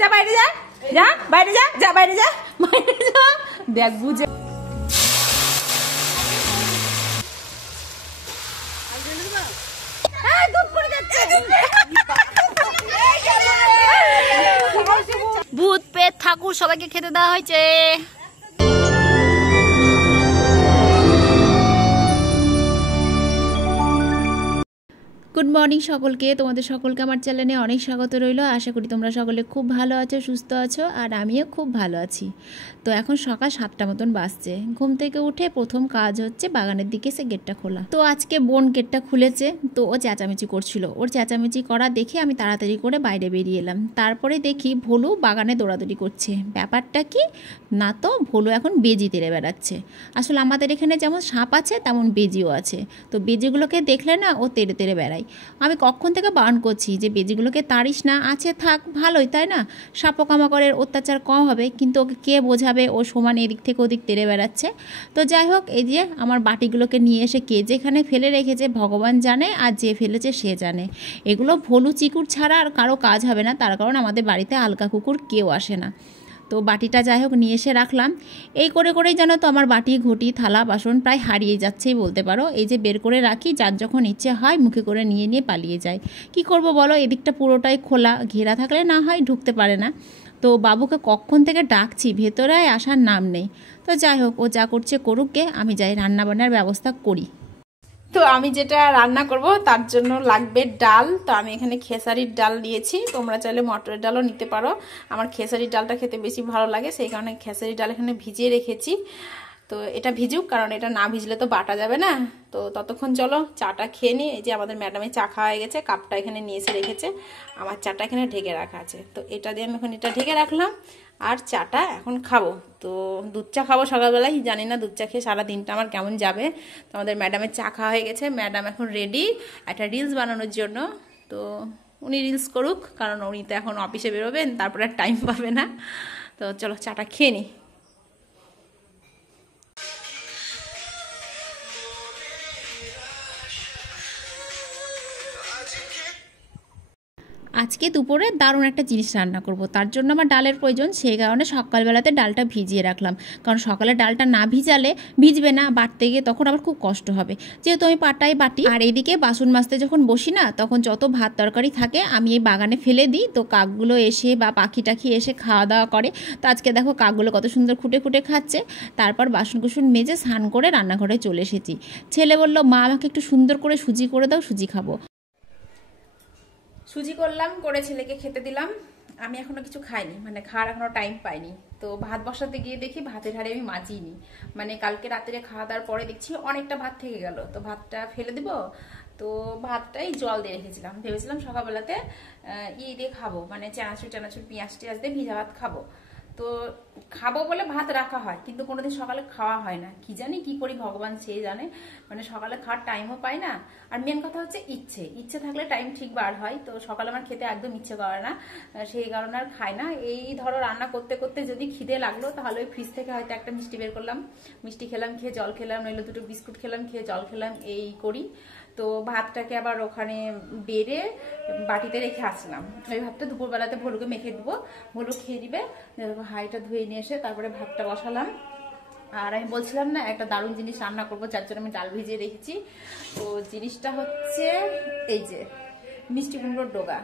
যা বাইরে যা, যা বাইরে যা, যা বাইরে যা, বাইরে যা। দেখ বুঝে ভূত পেট ঠাকুর সবাইকে খেতে দেওয়া হয়েছে। গুড মর্নিং সকলকে, তোমাদের সকলকে আমার চ্যানেলে অনেক স্বাগত রইল। আশা করি তোমরা সকলে খুব ভালো আছো, সুস্থ আছো, আর আমিও খুব ভালো আছি। তো এখন সকাল 7টা মতন বাজছে। ঘুম থেকে উঠে প্রথম কাজ হচ্ছে বাগানের দিকে সে গেটটা খোলা। তো আজকে বোন গেটটা খুলেছে, তো ও চেঁচামেচি করছিল। ওর চেঁচামেচি করা দেখে আমি তাড়াতাড়ি করে বাইরে বেরিয়ে এলাম। তারপরে দেখি ভোলু বাগানে দৌড়াদৌড়ি করছে। ব্যাপারটা কি না, তো ভোলু এখন বেজি তেড়ে বেড়াচ্ছে। আসলে আমাদের এখানে যেমন সাপ আছে তেমন বেজিও আছে। তো বেজিগুলোকে দেখলে না ও তেড়ে তেড়ে বেড়ায়। আমি কখন থেকে বারণ করছি যে বেজিগুলোকে তাড়িস না, আছে থাক, ভালোই তাই না, সাপ পোকামাকড়ের অত্যাচার কম হবে। কিন্তু ওকে কে বোঝাবে, ও সমান এদিক থেকে ওদিক তেড়ে বেড়াচ্ছে। তো যাই হোক, এই যে আমার বাটিগুলোকে নিয়ে এসে কে যেখানে ফেলে রেখেছে ভগবান জানে, আর যে ফেলেছে সে জানে। এগুলো ভোলু চিকুর ছাড়া আর কারো কাজ হবে না, তার কারণ আমাদের বাড়িতে আলকা কুকুর কেউ আসে না। তো বাটিটা যাই হোক নিয়ে এসে রাখলাম। এই করে করেই জানো তো আমার বাটি ঘটি থালা বাসন প্রায় হারিয়ে যাচ্ছেই বলতে পারো। এই যে বের করে রাখি, যার যখন ইচ্ছে হয় মুখে করে নিয়ে নিয়ে পালিয়ে যায়। কি করব বলো, এদিকটা পুরোটাই খোলা, ঘেরা থাকলে না হয় ঢুকতে পারে না। তো বাবুকে কখন থেকে ডাকছি, ভেতরে আসার নাম নেই। তো যাই হোক, ও যা করছে করুককে, আমি যাই রান্নাবান্নার ব্যবস্থা করি। তো আমি যেটা রান্না করব তার জন্য লাগবে ডাল। তো আমি এখানে খেসারির ডাল নিয়েছি, তোমরা চাইলে মটরের ডালও নিতে পারো। আমার খেসারির ডালটা খেতে বেশি ভালো লাগে, সেই কারণে খেসারির ডাল এখানে ভিজিয়ে রেখেছি। তো এটা ভিজুক, কারণ এটা না ভিজলে তো বাটা যাবে না। তো ততক্ষণ চলো চাটা খেয়ে নিই। এই যে আমাদের ম্যাডামের চা খাওয়া হয়ে গেছে, কাপটা এখানে নিয়ে এসে রেখেছে, আমার চাটা এখানে ঢেকে রাখা আছে। তো এটা দিয়ে আমি এখন এটা ঢেকে রাখলাম, আর চাটা এখন খাবো। তো দুধ চা খাবো সকালবেলায়, জানি না দুধ চা খেয়ে সারা দিনটা আমার কেমন যাবে। তো আমাদের ম্যাডামের চা খাওয়া হয়ে গেছে, ম্যাডাম এখন রেডি একটা রিলস বানানোর জন্য। তো উনি রিলস করুক, কারণ উনি তো এখন অফিসে বেরোবেন, তারপরে আর টাইম পাবে না। তো চলো চাটা খেয়ে নিই। আজকে দুপুরে দারুণ একটা জিনিস রান্না করব, তার জন্য আমার ডালের প্রয়োজন। সেই কারণে সকালবেলাতে ডালটা ভিজিয়ে রাখলাম, কারণ সকালে ডালটা না ভিজালে ভিজবে না, বাটতে গিয়ে তখন আবার খুব কষ্ট হবে, যেহেতু আমি পাটাই বাটি। আর এদিকে বাসন মাজতে যখন বসি না, তখন যত ভাত তরকারি থাকে আমি এই বাগানে ফেলে দিই। তো কাকগুলো এসে বা পাখি টাখি এসে খাওয়া দাওয়া করে। তো আজকে দেখো কাকগুলো কত সুন্দর খুঁটে খুঁটে খাচ্ছে। তারপর বাসন কুসন মেজে স্নান করে রান্নাঘরে চলে এসেছি। ছেলে বললো, মা আমাকে একটু সুন্দর করে সুজি করে দাও, সুজি খাবো। সুজি করলাম, করে ছেলেকে খেতে দিলাম। আমি এখনো কিছু খাইনি, মানে খাওয়ার এখনো টাইম পাইনি। তো ভাত বসাতে গিয়ে দেখি ভাতের হাঁড়ি আমি মাজিনি, মানে কালকে রাত্রে খাওয়া দাওয়ার পরে দেখছি অনেকটা ভাত থেকে গেল। তো ভাতটা ফেলে দিব, তো ভাতটাই জল দিয়ে রেখেছিলাম। ভেবেছিলাম সকালবেলাতে দিয়ে খাবো, মানে চানাচুর টানাচুর পেঁয়াজ টিয়াজ দিয়ে ভিজা ভাত খাবো। তো খাবো বলে ভাত রাখা হয়, কিন্তু কোনোদিন সকালে খাওয়া হয় না। কি জানি কি করি, ভগবান সেই জানে। মানে সকালে খাওয়ার টাইমও পাই না। আর মেন কথা হচ্ছে ইচ্ছে থাকলে টাইম ঠিক বার হয়। তো সকালে আমার খেতে একদম ইচ্ছে করে না, সেই কারণে আর খাই না। এই ধরো রান্না করতে করতে যদি খিদে লাগলো, তাহলে ওই ফ্রিজ থেকে হয়তো একটা মিষ্টি বের করলাম, মিষ্টি খেলাম, খেয়ে জল খেলাম, নইলে দুটো বিস্কুট খেলাম, খেয়ে জল খেলাম, এই করি। তো ভাতটাকে আবার ওখানে বেড়ে বাটিতে রেখে আসলাম। ওই ভাতটা দুপুরবেলাতে ভলুকে মেখে দেবো, ভলু খেয়ে দিবে। হাঁড়িটা ধুয়ে নিয়ে এসে তারপরে ভাতটা বসালাম। আর আমি বলছিলাম না একটা দারুণ জিনিস রান্না করবো, যার জন্য আমি ডাল ভিজিয়ে রেখেছি। তো জিনিসটা হচ্ছে এই যে মিষ্টি কুমড়োর ডোগা।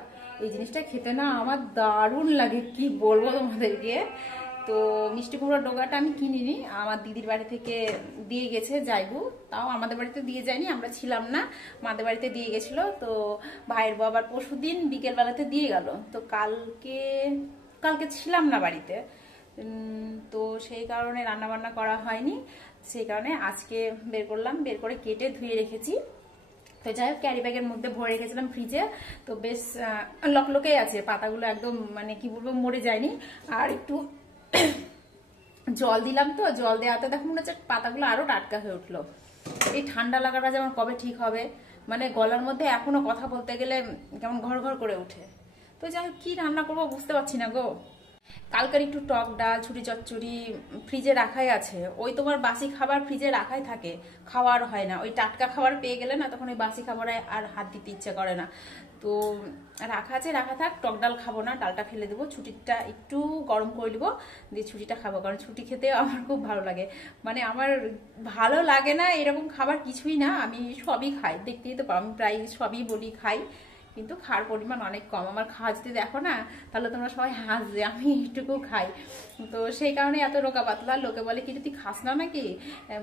এই জিনিসটা খেতে না আমার দারুণ লাগে, কি বলবো তোমাদেরকে। তো মিষ্টি কুমড়োর ডোগাটা আমি কিনিনি, আমার দিদির বাড়ি থেকে দিয়ে গেছে যাইবু। তাও আমাদের বাড়িতে দিয়ে যায়নি, আমরা ছিলাম না, মাদের বাড়িতে দিয়ে গেছিলো। তো ভাইয়ের বাবার পরশুদিন বিকেলবেলাতে দিয়ে গেল। তো কালকে ছিলাম না বাড়িতে, তো সেই কারণে রান্না বান্না করা হয়নি। সেই কারণে আজকে বের করলাম, বের করে কেটে ধুয়ে রেখেছি। তো যাই হোক, ক্যারি ব্যাগের মধ্যে ভরে রেখেছিলাম ফ্রিজে। তো বেশ লকলকেই আছে, পাতাগুলো একদম মানে কি বলবো মরে যায়নি। আর একটু জল দিলাম, তো জল দেওয়াতে দেখো মনে হচ্ছে পাতাগুলো আরো টাটকা হয়ে উঠলো। এই ঠান্ডা লাগাটা যেমন কবে ঠিক হবে, মানে গলার মধ্যে এখনো কথা বলতে গেলে কেমন ঘর ঘর করে ওঠে। তো যাই হোক, কি রান্না করবো বুঝতে পারছি না গো। কালকের একটু টক ডাল ছুটি চচ্চড়ি ফ্রিজে রাখাই আছে। ওই তোমার বাসি খাবার ফ্রিজে রাখাই থাকে, খাওয়ার হয় না। ওই টাটকা খাবার পেয়ে গেলে না তখন ওই বাসি খাবারে আর হাত দিতে ইচ্ছে করে না। তো রাখা আছে, রাখা থাক। টক ডাল খাবো না, ডালটা ফেলে দেবো। ছুটিটা একটু গরম করে দেবো, দিয়ে ছুটিটা খাবো। কারণ ছুটি খেতে আমার খুব ভালো লাগে। মানে আমার ভালো লাগে না এরকম খাবার কিছুই না, আমি সবই খাই। দেখতেই তো আমি প্রায় সবই বলি খাই, কিন্তু খাওয়ার পরিমাণ অনেক কম। আমার খাওয়া যদি দেখো না তাহলে তোমরা সবাই হাসবে, আমি এইটুকু খাই। তো সেই কারণে এত রোগা পাতলা। লোকে বলে কি তুই খাস না নাকি,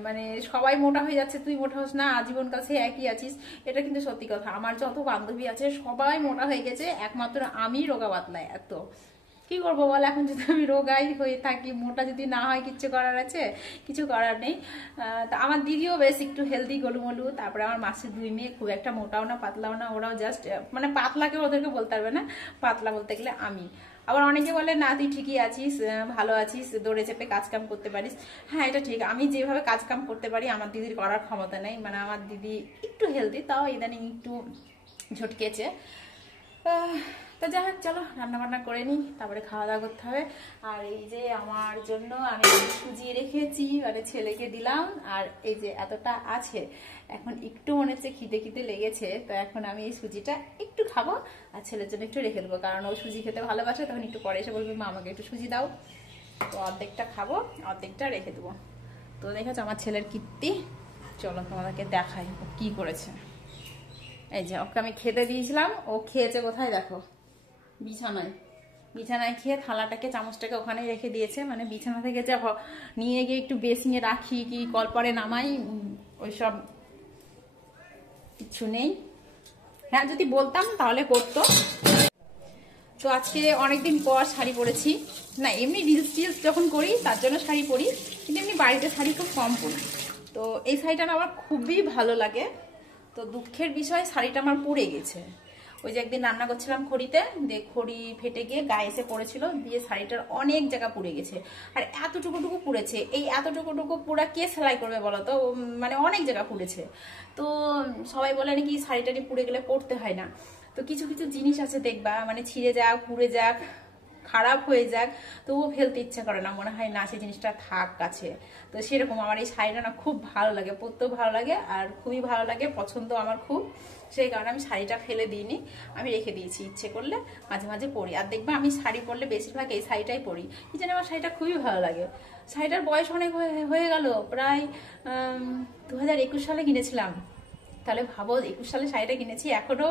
মানে সবাই মোটা হয়ে যাচ্ছে, তুই মোটা হোস না, আজীবন কাছে একই আছিস। এটা কিন্তু সত্যি কথা। আমার যত বান্ধবী আছে সবাই মোটা হয়ে গেছে, একমাত্র আমি রোগা পাতলা। এত কি করবো বল, এখন যদি আমি রোগাই হয়ে থাকি, মোটা যদি না হয় কিচ্ছু করার আছে, কিছু করার নেই। তা আমার দিদিও বেশ একটু হেলদি গোলুমলু। তারপরে আমার মাসির 2 মেয়ে খুব একটা মোটাও না পাতলাও না, ওরাও জাস্ট মানে পাতলাকে ওদেরকে বলতে পারবে না, পাতলা বলতে গেলে আমি। আবার অনেকে বলে না তুই ঠিকই আছিস, ভালো আছিস, দৌড়ে চেপে কাজ কাম করতে পারিস। হ্যাঁ এটা ঠিক, আমি যেভাবে কাজ কাম করতে পারি আমার দিদির করার ক্ষমতা নেই। মানে আমার দিদি একটু হেলদি, তাও ইদানিং একটু ঝটকেছে। তো যাই হোক, চলো রান্না বান্না করে নিই, তারপরে খাওয়া দাওয়া করতে হবে। আর এই যে আমার জন্য আমি সুজি রেখেছি, মানে ছেলেকে দিলাম। আর এই যে এতটা আছে, এখন একটু মনে হচ্ছে খিদে খিদে লেগেছে, তো এখন আমি এই সুজিটা একটু খাবো আর ছেলের জন্য একটু রেখে দেবো। কারণ ও সুজি খেতে ভালোবাসে, তখন একটু পরে এসে বলবে মা আমাকে একটু সুজি দাও। তো অর্ধেকটা খাবো, অর্ধেকটা রেখে দেবো। তো দেখেছো আমার ছেলের কীর্তি, চলো তোমাদেরকে দেখাই ও কি করেছে। এই যে ওকে আমি খেতে দিয়েছিলাম, ও খেয়েছে কোথায় দেখো, বিছানায়। বিছানায় খেয়ে থালাটাকে চামচটাকে ওখানেই রেখে দিয়েছে। মানে বিছানা থেকে যে নিয়ে গিয়ে একটু বেসিংয়ে রাখি কি কলপরে নামাই, ওইসব কিছু নেই। হ্যাঁ যদি বলতাম তাহলে করতো। তো আজকে অনেকদিন পর শাড়ি পরেছি। না এমনি রিলস টিলস যখন করি তার জন্য শাড়ি পরি, কিন্তু এমনি বাড়িতে শাড়ি খুব কম পরি। তো এই শাড়িটা আমার খুবই ভালো লাগে। তো দুঃখের বিষয় শাড়িটা আমার পুড়ে গেছে। ওই যে একদিন রান্না করছিলাম খড়িতে, দিয়ে খড়ি ফেটে গিয়ে গায়ে এসে পড়েছিল, দিয়ে শাড়িটার অনেক জায়গা পুড়ে গেছে। আর এতটুকুটুকু পুড়েছে, এই এতটুকুটুকু পুরা কে সেলাই করবে বলো তো, মানে অনেক জায়গা পুড়েছে। তো সবাই বলে নাকি শাড়িটারি পুড়ে গেলে পরতে হয় না। তো কিছু কিছু জিনিস আছে দেখবা, মানে ছিঁড়ে যাক, পুড়ে যাক, খারাপ হয়ে যাক, তবুও ফেলতে ইচ্ছা করে না, মনে হয় না সেই জিনিসটা থাক কাছে। তো সেরকম আমার এই শাড়িটা না খুব ভালো লাগে, পরতেও ভালো লাগে আর খুবই ভালো লাগে, পছন্দ আমার খুব। সেই কারণে আমি শাড়িটা ফেলে দিইনি, আমি রেখে দিয়েছি। ইচ্ছে করলে মাঝে মাঝে পরি। আর দেখবা আমি শাড়ি পরলে বেশিরভাগ এই শাড়িটাই পরি, এই জন্য আমার শাড়িটা খুবই ভালো লাগে। শাড়িটার বয়স অনেক হয়ে গেল, প্রায় 2021 সালে কিনেছিলাম। তাহলে ভাবো 21 সালে শাড়িটা কিনেছি, এখনো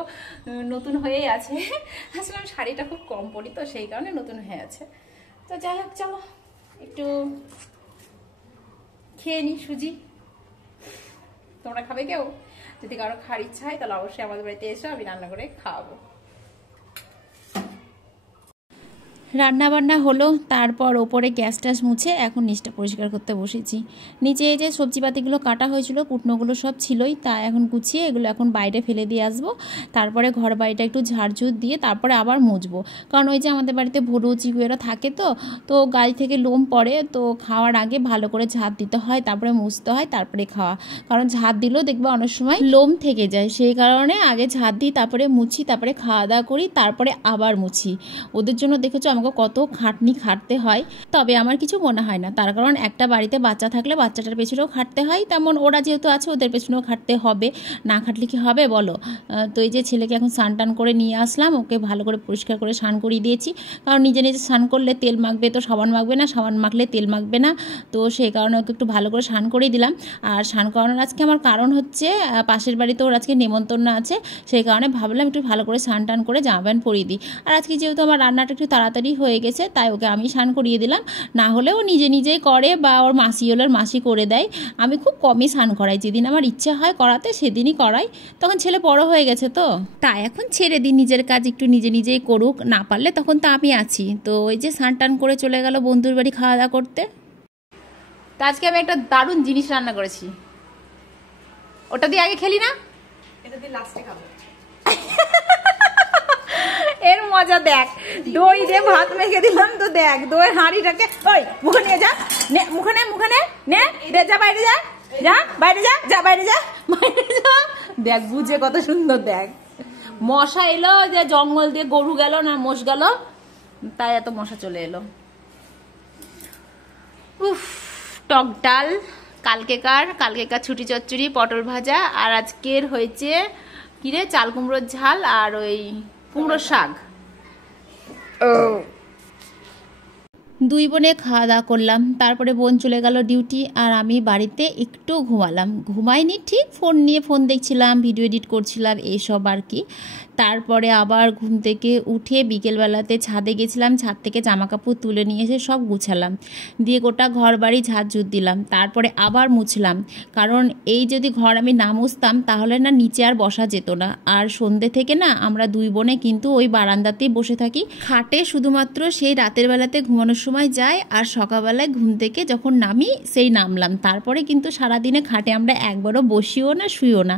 নতুন হয়েই আছে। আসলে আমি শাড়িটা খুব কম পরি, তো সেই কারণে নতুন হয়ে আছে। তো যাই হোক, চলো একটু খেয়ে নিই সুজি। তোমরা খাবে কেউ? যদি কারো খাওয়ার ইচ্ছা হয় তাহলে অবশ্যই আমাদের বাড়িতে এসো, আমি রান্না করে খাওয়াবো। রান্না বান্না হলো, তারপর ওপরে গ্যাস ট্যাস মুছে এখন নিচটা পরিষ্কার করতে বসেছি। নিচে এই যে সবজিপাতিগুলো কাটা হয়েছিল, কুটনোগুলো সব ছিলই, তা এখন গুছিয়ে এগুলো এখন বাইরে ফেলে দিয়ে আসবো। তারপরে ঘর বাড়িটা একটু ঝাড়ঝুড় দিয়ে তারপরে আবার মুছবো। কারণ ওই যে আমাদের বাড়িতে ভরু চিকুয়েরা থাকে, তো গাছ থেকে লোম পড়ে, তো খাওয়ার আগে ভালো করে ঝাড় দিতে হয়, তারপরে মুছতে হয়, তারপরে খাওয়া। কারণ ঝাড় দিলেও দেখবে অনেক সময় লোম থেকে যায়, সেই কারণে আগে ঝাড় দিই, তারপরে মুছি, তারপরে খাওয়া দাওয়া করি, তারপরে আবার মুছি। ওদের জন্য দেখেছো আমাকে কত খাটনি খাটতে হয়, তবে আমার কিছু মনে হয় না। তার কারণ একটা বাড়িতে বাচ্চা থাকলে বাচ্চাটার পেছনেও খাটতে হয়, তেমন ওরা যেহেতু আছে ওদের পেছনেও খাটতে হবে, না খাটলে কি হবে বলো। তো এই যে ছেলেকে এখন স্নান টান করে নিয়ে আসলাম, ওকে ভালো করে পরিষ্কার করে স্নান করিয়ে দিয়েছি। কারণ নিজে নিজে স্নান করলে তেল মাখবে, তো সাবান মাখবে না, সাবান মাখলে তেল মাখবে না। তো সেই কারণে ওকে একটু ভালো করে স্নান করিয়ে দিলাম। আর স্নান করানোর আজকে আমার কারণ হচ্ছে পাশের বাড়িতে ওর আজকে নেমন্তন্ন আছে, সেই কারণে ভাবলাম একটু ভালো করে স্নান টান করে জামা প্যান্ট পরিয়ে দিই। আর আজকে যেহেতু আমার রান্নাটা একটু তাড়াতাড়ি হয়ে গেছে, তাই ওকে আমি স্নান করিয়ে দিলাম। না হলে ও নিজে নিজেই করে, বা ওর মাসি হলে ওর মাসি করে দেয়। আমি খুব কমই স্নান করাই, যেদিন আমার ইচ্ছা হয় করাতে সেদিনই করাই। তখন ছেলে বড় হয়ে গেছে, তো তাই এখন ছেড়ে দিই, নিজের কাজ একটু নিজে নিজেই করুক, না পারলে তখন তো আমি আছি। তো ওই যে স্নান টান করে চলে গেল বন্ধুর বাড়ি খাওয়া দাওয়া করতে। তো আজকে আমি একটা দারুণ জিনিস রান্না করেছি, ওটা দিয়ে আগে খেলি না, এটা দিয়ে লাস্টে খাবো। এর মজা দেখ, দই দিয়ে ভাত মেখে দিলাম, তো দেখ দই হাঁড়িটাকে, ওই মুখে নিয়ে যা, মুখে নে, মুখে নে, যা বাইরে যা, যা বাইরে যা, যা বাইরে যা, বাইরে যা। দেখ বুঝে কত সুন্দর, দেখ মশা এলো, যে জঙ্গল দিয়ে গরু গেল না মোষ গেল, তাই এত মশা চলে এলো। উফ, টক ডাল, কালকেকার ছুটি চচ্চড়ি, পটল ভাজা, আর আজকের হয়েছে কিরে চাল কুমড়োর ঝাল আর ওই কুমড়োর শাক। দুই বোনে খাওয়া দাওয়া করলাম, তারপরে বোন চলে গেল ডিউটি, আর আমি বাড়িতে একটু ঘুমালাম। ঘুমাইনি ঠিক, ফোন দেখছিলাম, ভিডিও এডিট করছিলাম, এইসব আর কি। তারপরে আবার ঘুম থেকে উঠে বিকেলবেলাতে ছাদে গেছিলাম, ছাদ থেকে জামা কাপড় তুলে নিয়ে এসে সব গুছালাম, দিয়ে গোটা ঘর বাড়ি ঝাড়ঝুট দিলাম, তারপরে আবার মুছলাম। কারণ এই যদি ঘর আমি না মুছতাম তাহলে না নিচে আর বসা যেত না। আর সন্ধ্যে থেকে না আমরা দুই বোনে কিন্তু ওই বারান্দাতেই বসে থাকি। খাটে শুধুমাত্র সেই রাতের বেলাতে ঘুমানোর সময় যাই, আর সকালবেলায় ঘুম থেকে যখন নামি সেই নামলাম। তারপরে কিন্তু সারাদিনে খাটে আমরা একবারও বসিও না, শুইও না।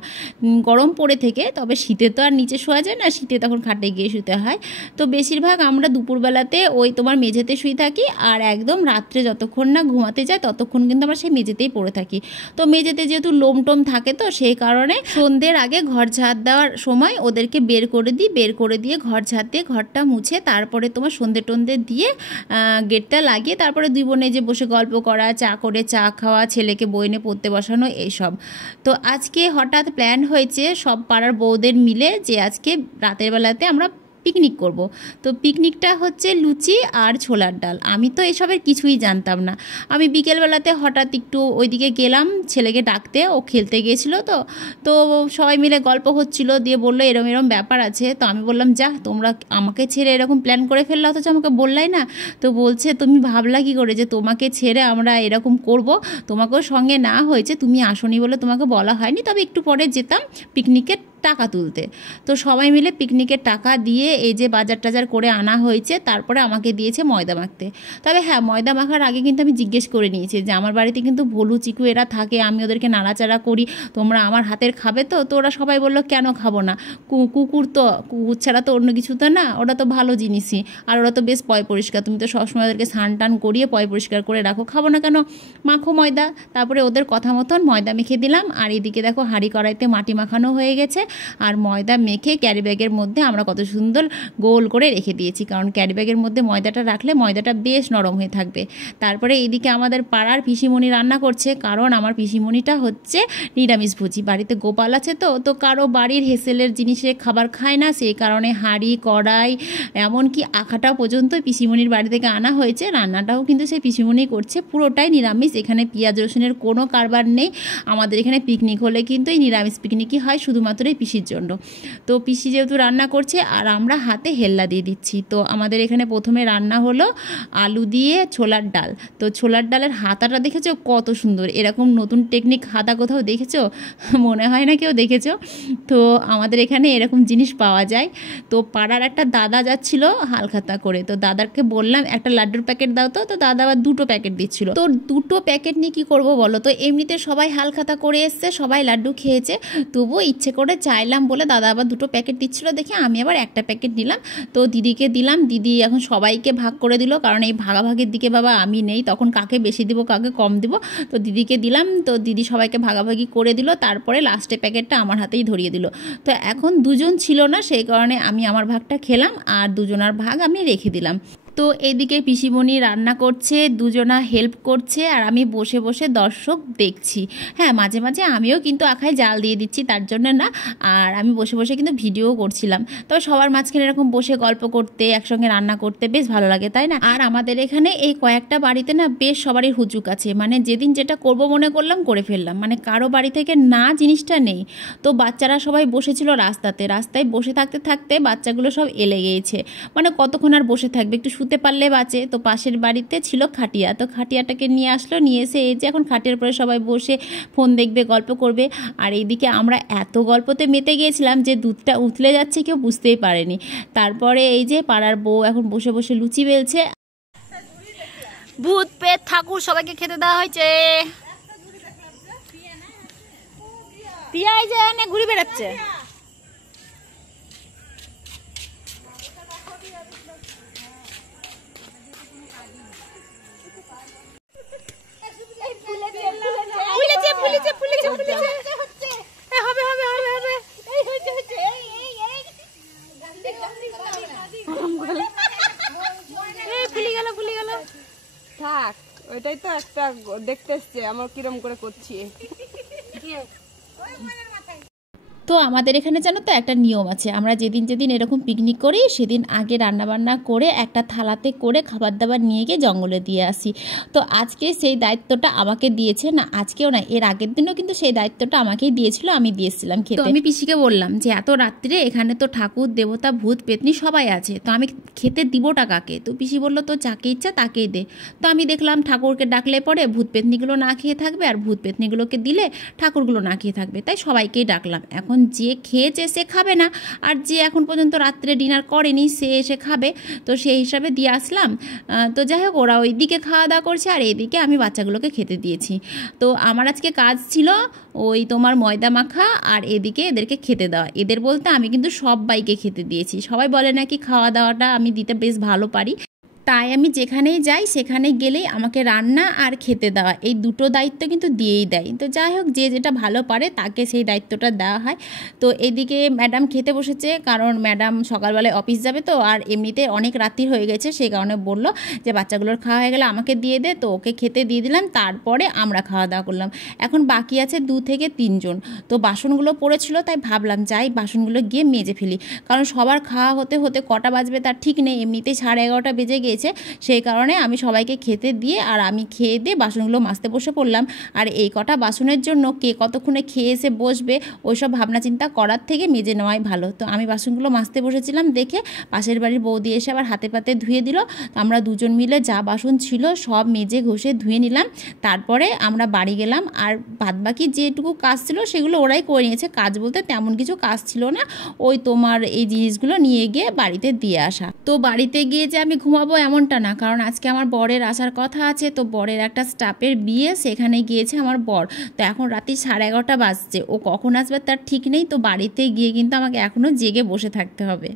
গরম পড়ে থেকে, তবে শীতে তো আর নিচে শোয়া যায় না, শীতে তখন খাটে গিয়ে শুতে হয়। তো বেশিরভাগ আমরা দুপুরবেলাতে ওই তোমার মেঝেতে শুয়ে থাকি, আর একদম রাত্রে যতক্ষণ না ঘুমাতে যায় ততক্ষণ কিন্তু আমরা সেই মেঝেতেই পড়ে থাকি। তো মেঝেতে যেহেতু লোম টোম থাকে, তো সেই কারণে সন্ধ্যের আগে ঘর ঝাড় দেওয়ার সময় ওদেরকে বের করে দিয়ে ঘর ঝাড় দিয়ে ঘরটা মুছে তারপরে তোমার সন্ধ্যে টন্ধে দিয়ে গেটটা লাগিয়ে তারপরে দুই বোনে যে বসে গল্প করা, চা খাওয়া, ছেলেকে বই নিয়ে পড়তে বসানো, এইসব। তো আজকে হঠাৎ প্ল্যান হয়েছে সব পাড়ার বউদের মিলে যে আজকে রাতের বেলাতে আমরা পিকনিক করব। তো পিকনিকটা হচ্ছে লুচি আর ছোলার ডাল। আমি তো এসবের কিছুই জানতাম না। আমি বিকেলবেলাতে হঠাৎ একটু ওইদিকে গেলাম ছেলেকে ডাকতে, ও খেলতে গিয়েছিলো। তো সবাই মিলে গল্প হচ্ছিল, দিয়ে বললো এরম এরম ব্যাপার আছে। তো আমি বললাম যা, তোমরা আমাকে ছেড়ে এরকম প্ল্যান করে ফেললো, অথচ আমাকে বললাই না। তো বলছে তুমি ভাবলা কী করে যে তোমাকে ছেড়ে আমরা এরকম করব? তোমাকেও সঙ্গে না হয়েছে, তুমি আসনি বলে তোমাকে বলা হয়নি, তবে একটু পরে যেতাম পিকনিকের টাকা তুলতে। তো সবাই মিলে পিকনিকের টাকা দিয়ে এই যে বাজার টাজার করে আনা হয়েছে, তারপরে আমাকে দিয়েছে ময়দা মাখতে। তবে হ্যাঁ, ময়দা মাখার আগে কিন্তু আমি জিজ্ঞেস করে নিয়েছি যে আমার বাড়িতে কিন্তু ভলু চিকু এরা থাকে, আমি ওদেরকে নাড়াচাড়া করি, তোমরা আমার হাতের খাবে তো? তো ওরা সবাই বললো কেন খাবো না, কুকুর ছাড়া তো অন্য কিছু তো না, ওরা তো ভালো জিনিসই, আর ওরা তো বেশ পয় পরিষ্কার, তুমি তো সবসময় ওদেরকে স্নান টান করিয়ে পয় পরিষ্কার করে রাখো, খাবো না কেন, মাখো ময়দা। তারপরে ওদের কথা মতন ময়দা মেখে দিলাম, আর এদিকে দেখো হাঁড়ি কড়াইতে মাটি মাখানো হয়ে গেছে, আর ময়দা মেখে ক্যারি ব্যাগের মধ্যে আমরা কত সুন্দর গোল করে রেখে দিয়েছি, কারণ ক্যারি ব্যাগের মধ্যে ময়দাটা রাখলে ময়দাটা বেশ নরম হয়ে থাকবে। তারপরে এইদিকে আমাদের পাড়ার পিসিমণি রান্না করছে, কারণ আমার পিসিমণিটা হচ্ছে নিরামিষভোজী, বাড়িতে গোপাল আছে। তো কারো বাড়ির হেসেলের জিনিসে খাবার খায় না, সেই কারণে হাঁড়ি কড়াই এমনকি আখাটা পর্যন্ত পিসিমণির বাড়ি থেকে আনা হয়েছে। রান্নাটাও কিন্তু সেই পিসিমণি করছে, পুরোটাই নিরামিষ, এখানে পেঁয়াজ রসুনের কোনো কারবার নেই। আমাদের এখানে পিকনিক হলে কিন্তু এই নিরামিষ পিকনিকই হয়, শুধুমাত্র এই পিসির জন্য। তো পিসি যেহেতু রান্না করছে আর আমরা হাতে হেল্লা দিয়ে দিচ্ছি। তো আমাদের এখানে প্রথমে রান্না হলো আলু দিয়ে ছোলার ডাল। তো ছোলার ডালের হাতাটা দেখেছো কত সুন্দর, এরকম নতুন টেকনিক হাতা কোথাও দেখেছো? মনে হয় না কেউ দেখেছো। তো আমাদের এখানে এরকম জিনিস পাওয়া যায়। তো পাড়ার একটা দাদা যাচ্ছিল হালখাতা করে, তো দাদাকে বললাম একটা লাড্ডুর প্যাকেট দাও। তো দাদা আবার 2টো প্যাকেট দিচ্ছিল। তো 2টো প্যাকেট নিয়ে কী করবো বলো? তো এমনিতে সবাই হালখাতা করে এসছে, সবাই লাড্ডু খেয়েছে, তবুও ইচ্ছে করে চাইলাম বলে দাদা আবার 2টো প্যাকেট দিচ্ছিলো দেখে আমি আবার একটা প্যাকেট নিলাম। তো দিদিকে দিলাম, দিদি এখন সবাইকে ভাগ করে দিল, কারণ এই ভাগাভাগির দিকে বাবা আমি নেই, তখন কাকে বেশি দিব কাকে কম দিব। তো দিদিকে দিলাম, তো দিদি সবাইকে ভাগাভাগি করে দিল, তারপরে লাস্টে প্যাকেটটা আমার হাতেই ধরিয়ে দিল। তো এখন দুজন ছিল না, সেই কারণে আমি আমার ভাগটা খেলাম, আর দুজনার ভাগ আমি রেখে দিলাম। তো এদিকে পিসিমণি রান্না করছে, দুজনা হেল্প করছে, আর আমি বসে বসে দর্শক দেখছি। হ্যাঁ, মাঝে মাঝে আমিও কিন্তু আখায় জাল দিয়ে দিচ্ছি, তার জন্য না, আর আমি বসে বসে কিন্তু ভিডিও করছিলাম। তবে সবার মাঝখানে এরকম বসে গল্প করতে, একসঙ্গে রান্না করতে বেশ ভালো লাগে, তাই না? আর আমাদের এখানে এই কয়েকটা বাড়িতে না বেশ সবারই হুজুক আছে, মানে যেদিন যেটা করব মনে করলাম করে ফেললাম, মানে কারো বাড়ি থেকে না জিনিসটা নেই। তো বাচ্চারা সবাই বসেছিল রাস্তায় বসে থাকতে থাকতে বাচ্চাগুলো সব এলে গিয়েছে, মানে কতক্ষণ আর বসে থাকবে, একটু শুতে পারলে বাঁচে। তো পাশের বাড়িতে ছিল খাটিয়া, তো খাটিয়াটাকে নিয়ে আসলো, নিয়ে এসে এই যে এখন খাটিয়ার পরে সবাই বসে ফোন দেখবে, গল্প করবে। আর এইদিকে আমরা এত গল্পতে মেতে গিয়েছিলাম যে দুধটা উতলে যাচ্ছে কেউ বুঝতেই পারেনি। তারপরে এই যে পাড়ার বউ এখন বসে বসে লুচি বেলছে। ভূত পেট ঠাকুর সবাইকে খেতে দেওয়া হয়েছে। পিয়া এই যে এনে ঘুরে বেড়াচ্ছে। ওইটাই তো একটা দেখতে এসছে আমার কিরম করে করছি। তো আমাদের এখানে জানো তো একটা নিয়ম আছে, আমরা যেদিন যেদিন এরকম পিকনিক করি সেদিন আগে রান্নাবান্না করে একটা থালাতে করে খাবার দাবার নিয়ে গিয়ে জঙ্গলে দিয়ে আসি। তো আজকে সেই দায়িত্বটা আমাকে দিয়েছে, না আজকেও না এর আগের দিনও কিন্তু সেই দায়িত্বটা আমাকেই দিয়েছিল, আমি দিয়েছিলাম খেতে। তো আমি পিসিকে বললাম যে এত রাত্রে এখানে তো ঠাকুর দেবতা ভূত পেতনি সবাই আছে, তো আমি খেতে দিবটা কাকে? তো পিসি বললো তো যাকে ইচ্ছা তাকেই দে। তো আমি দেখলাম ঠাকুরকে ডাকলে পরে ভূত পেতনিগুলো না খেয়ে থাকবে, আর ভূত পেতনিগুলোকে দিলে ঠাকুরগুলো না খেয়ে থাকবে, তাই সবাইকেই ডাকলাম। এখন যে খেয়েছে সে খাবে না, আর যে এখন পর্যন্ত রাত্রে ডিনার করেনি সে এসে খাবে, তো সেই হিসাবে দিয়ে আসলাম। তো যাই হোক, ওরা ওই দিকে খাওয়া দাওয়া করছে আর এইদিকে আমি বাচ্চাগুলোকে খেতে দিয়েছি। তো আমার আজকে কাজ ছিল ওই তোমার ময়দা মাখা আর এদিকে এদেরকে খেতে দেওয়া। এদের বলতে আমি কিন্তু সবাইকে খেতে দিয়েছি। সবাই বলে নাকি খাওয়া দাওয়াটা আমি দিতে বেশ ভালো পারি, তাই আমি যেখানেই যাই সেখানে গেলেই আমাকে রান্না আর খেতে দেওয়া এই দুটো দায়িত্ব কিন্তু দিয়েই দেয়। তো যাই হোক, যে যেটা ভালো পারে তাকে সেই দায়িত্বটা দেওয়া হয়। তো এদিকে ম্যাডাম খেতে বসেছে, কারণ ম্যাডাম সকালবেলায় অফিস যাবে, তো আর এমনিতে অনেক রাত্রি হয়ে গেছে, সেই কারণে বললো যে বাচ্চাগুলোর খাওয়া হয়ে গেলে আমাকে দিয়ে দে। তো ওকে খেতে দিয়ে দিলাম, তারপরে আমরা খাওয়া দাওয়া করলাম। এখন বাকি আছে 2 থেকে 3 জন। তো বাসনগুলো পড়েছিল, তাই ভাবলাম যাই বাসনগুলো গিয়ে মেজে ফেলি, কারণ সবার খাওয়া হতে হতে কটা বাজবে তার ঠিক নেই, এমনিতেই 11:30 বেজে গিয়েছে। সেই কারণে আমি সবাইকে খেতে দিয়ে আর আমি খেয়ে দিয়ে বাসনগুলো মাজতে বসে পড়লাম। আর এই কটা বাসনের জন্য কে কতক্ষণে খেয়ে এসে বসবে ওইসব ভাবনা চিন্তা করার থেকে মেজে নেওয়াই ভালো। তো আমি বাসনগুলো মাজতে বসেছিলাম দেখে পাশের বাড়ির বৌদি এসে আবার হাতে পাতে ধুয়ে দিল। আমরা দুজন মিলে যা বাসন ছিল সব মেজে ঘষে ধুয়ে নিলাম, তারপরে আমরা বাড়ি গেলাম। আর বাদবাকি যেটুকু কাজ ছিল সেগুলো ওরাই করে নিয়েছে। কাজ বলতে তেমন কিছু কাজ ছিল না, ওই তোমার এই জিনিসগুলো নিয়ে গিয়ে বাড়িতে দিয়ে আসা। তো বাড়িতে গিয়ে যে আমি ঘুমাবো এমনটা না, কারণ আজকে আমার বরের আসার কথা আছে। তো বরের একটা স্টাফের বিয়ে, সেখানে গিয়েছে আমার বর। তো এখন রাত্রি 11:30 বাজছে, ও কখন আসবে তার ঠিক নেই। তো বাড়িতে গিয়ে কিন্তু আমাকে এখনও জেগে বসে থাকতে হবে।